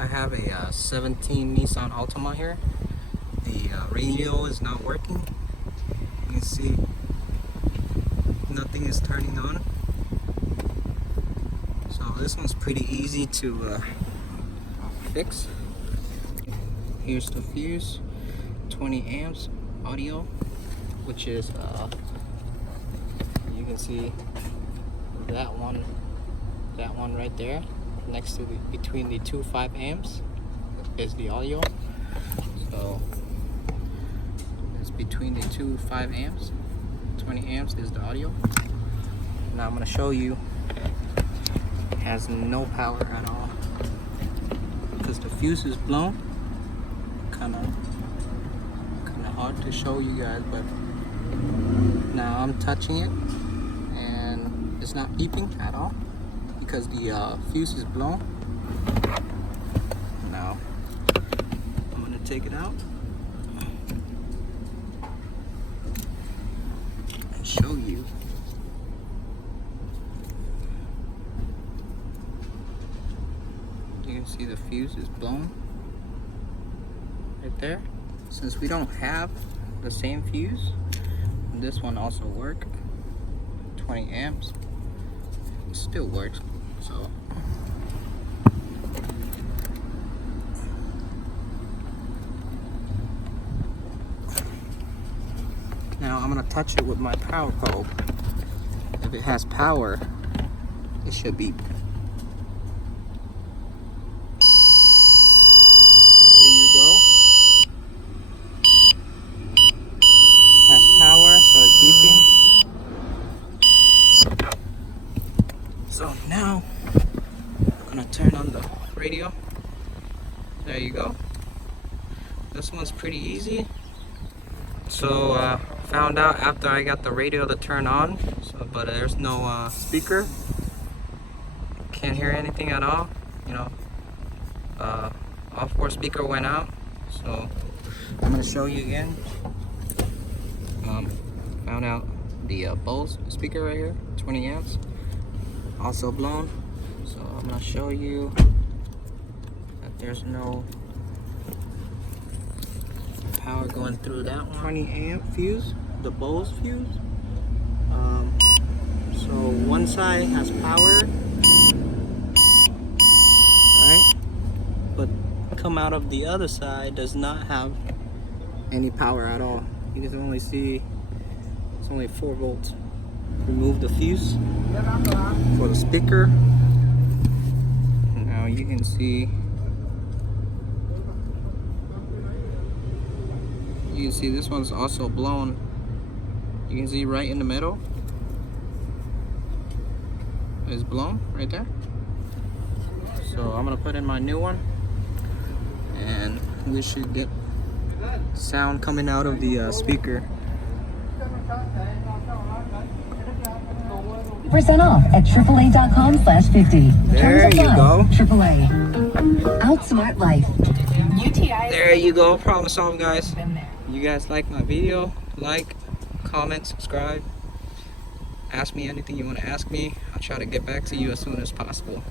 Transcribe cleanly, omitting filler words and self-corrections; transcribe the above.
I have a 17 Nissan Altima here. The radio is not working. You can see nothing is turning on. So this one's pretty easy to fix. Here's the fuse, 20 amps audio, which is you can see that one right there next to between the two 5 amps is the audio. So it's between the two 5 amps, 20 amps is the audio. Now I'm going to show you, it has no power at all because the fuse is blown. Kind of hard to show you guys, but now I'm touching it and it's not beeping at all because the fuse is blown. Now I'm gonna take it out and show you. You can see the fuse is blown right there. Since we don't have the same fuse, this one also works. 20 amps, it still works. So now I'm gonna touch it with my power probe. If it has power, it should beep. There you go. Has power, so it's beeping. So now I'm gonna turn on the radio. There you go. This one's pretty easy. So found out after I got the radio to turn on, but there's no speaker. Can't hear anything at all. You know, all 4 speaker went out. So I'm gonna show you again. Found out the Bose speaker right here, 20 amps, also blown. So I'm gonna show you that there's no power going through that one. 20 amp fuse, the Bose fuse. So one side has power, right? But come out of the other side does not have any power at all. You can only see it's only 4 volts. Remove the fuse for the speaker. Now you can see this one's also blown. You can see right in the middle is blown right there. So I'm gonna put in my new one and we should get sound coming out of the speaker. % off at AAA.com/50. There you go. AAA. Outsmart life. UTI. There you go. Problem solved, guys. You guys like my video? Like, comment, subscribe. Ask me anything you want to ask me. I'll try to get back to you as soon as possible.